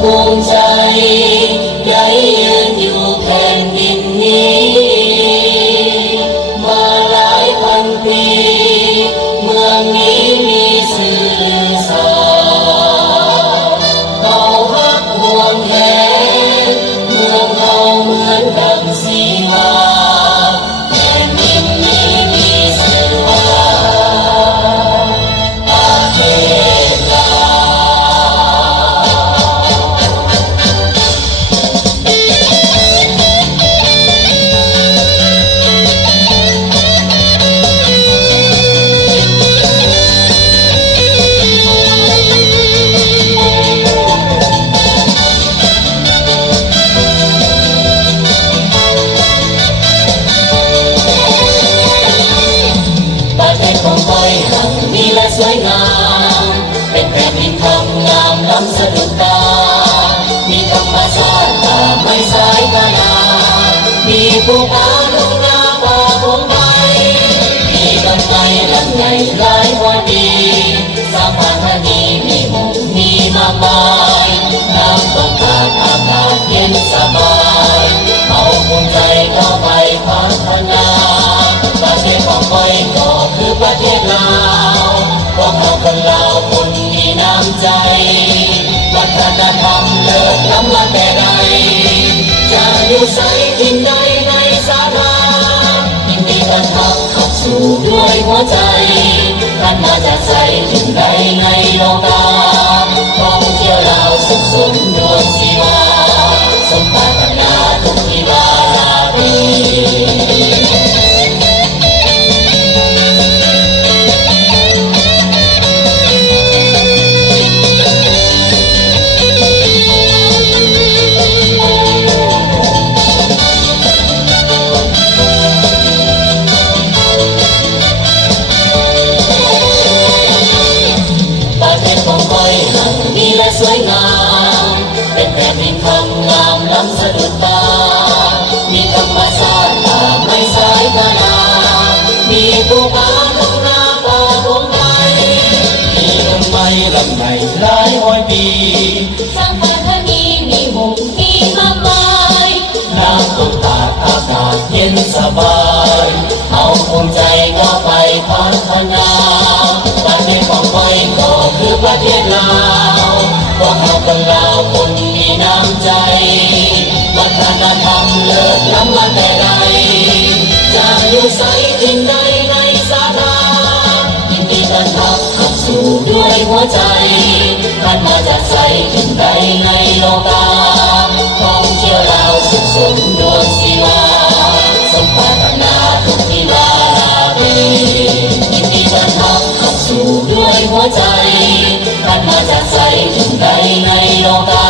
ภูมิใจได้ยืนอยู่แผ่นดินนี้มาหลายพันปีเมืองนี้มีชื่อลือสาเขาฮักห่วงแหนเมืองเขาเหมือนดังสีมาแผ่นดินนี้มีชื่อว่าประเทศลาวสวยงามเป็นแผ่นดินทำงามล้ำสะดุดตามีธรรมชาติป่าไม้สายขนาดมีภูเขาทุ่งนาป่าพงไม้มีต้นไม้ลำใหญ่หลายร้อยปีสามพันธนีมีหมู่มีมากมายน้ำตกตาดอากาศเย็นสบายเอาภูมิใจเข้าไปพัฒนาประเทศของก้อยก็คือประเทศลาวพวกเราคนลาวคนมีน้ำใจวัฒนธรรมเลิศล้ำมาแต่ใดจะอยู่ใสที่ใดในสารายินดีต้อนรับเข้าสู่ด้วยหัวใจท่านมาจากใสที่ใดในโลกาท่องเที่ยวลาวสุขสนดวงชีวาสมปรารถนาทุกที่วาราดีสวยงามเป็นแผ่นดินทำงามล้ำสะดุดตามีธรรมชาติป่าไม้สายขนาดมีภูเขาทุ่งนาป่าพงไม้มีต้นไม้ลำใหญ่หลายร้อยปีสามพันธนีมีหมู่มีมากมายน้ำตกตาดอากาศเย็นสบายเอาภูมิใจเข้าไปพัฒนาประเทศของก้อยก็คือประเทศลาวพวกเราคนลาวคนมีน้ำใจวัฒนธรรมเลิศล้ำมาแต่ใดจะอยู่ใสที่ใดในสารายินดีต้อนรับเข้าสู่ด้วยหัวใจท่านมาจากใสที่ใดในโลกาท่องเที่ยวลาวสุขสนดวงชีวาสมปรารถนาทุกที่วาราดียินดีต้อนรับเข้าสู่ด้วยหัวใจท่านมาจากใสที่ใดในโลกา